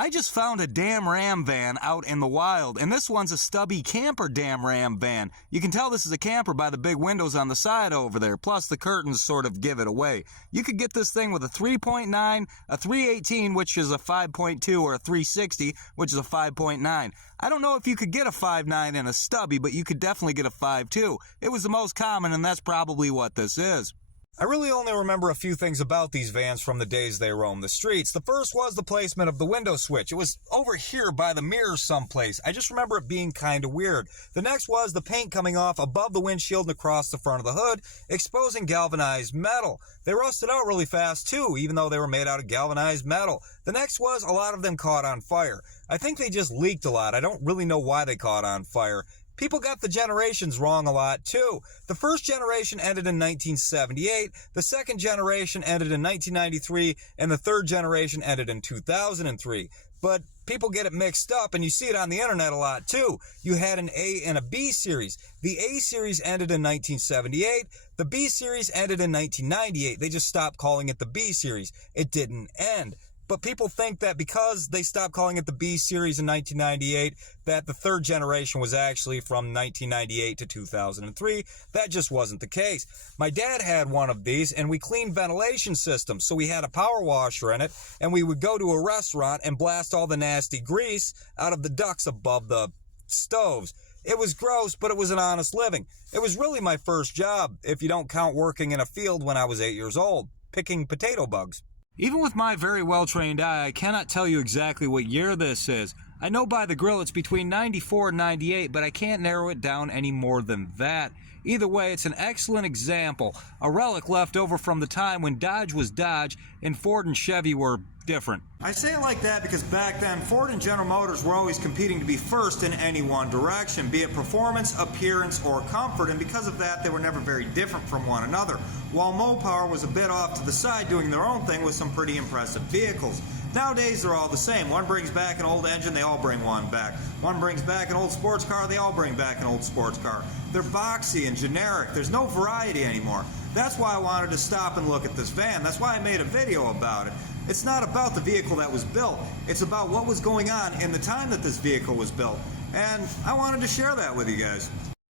I just found a Dam Ram van out in the wild, and this one's a stubby camper Dam Ram van. You can tell this is a camper by the big windows on the side over there, plus the curtains sort of give it away. You could get this thing with a 3.9, a 318, which is a 5.2, or a 360, which is a 5.9. I don't know if you could get a 5.9 in a stubby, but you could definitely get a 5.2. It was the most common, and that's probably what this is. I really only remember a few things about these vans from the days they roamed the streets. The first was the placement of the window switch. It was over here by the mirror someplace. I just remember it being kind of weird. The next was the paint coming off above the windshield and across the front of the hood, exposing galvanized metal. They rusted out really fast too, even though they were made out of galvanized metal. The next was a lot of them caught on fire. I think they just leaked a lot. I don't really know why they caught on fire. People got the generations wrong a lot, too. The first generation ended in 1978, the second generation ended in 1993, and the third generation ended in 2003. But people get it mixed up, and you see it on the internet a lot, too. You had an A and a B series. The A series ended in 1978. The B series ended in 1998. They just stopped calling it the B series. It didn't end. But people think that because they stopped calling it the B series in 1998, that the third generation was actually from 1998 to 2003. That just wasn't the case. My dad had one of these, and we cleaned ventilation systems. So we had a power washer in it, and we would go to a restaurant and blast all the nasty grease out of the ducts above the stoves. It was gross, but it was an honest living. It was really my first job, if you don't count working in a field when I was 8 years old, picking potato bugs. Even with my very well-trained eye, I cannot tell you exactly what year this is. I know by the grill it's between 94 and 98, but I can't narrow it down any more than that. Either way, it's an excellent example, a relic left over from the time when Dodge was Dodge and Ford and Chevy were different. I say it like that because back then, Ford and General Motors were always competing to be first in any one direction, be it performance, appearance, or comfort, and because of that, they were never very different from one another, while Mopar was a bit off to the side doing their own thing with some pretty impressive vehicles. Nowadays, they're all the same. One brings back an old engine, they all bring one back. One brings back an old sports car, they all bring back an old sports car. They're boxy and generic. There's no variety anymore. That's why I wanted to stop and look at this van. That's why I made a video about it. It's not about the vehicle that was built. It's about what was going on in the time that this vehicle was built. And I wanted to share that with you guys.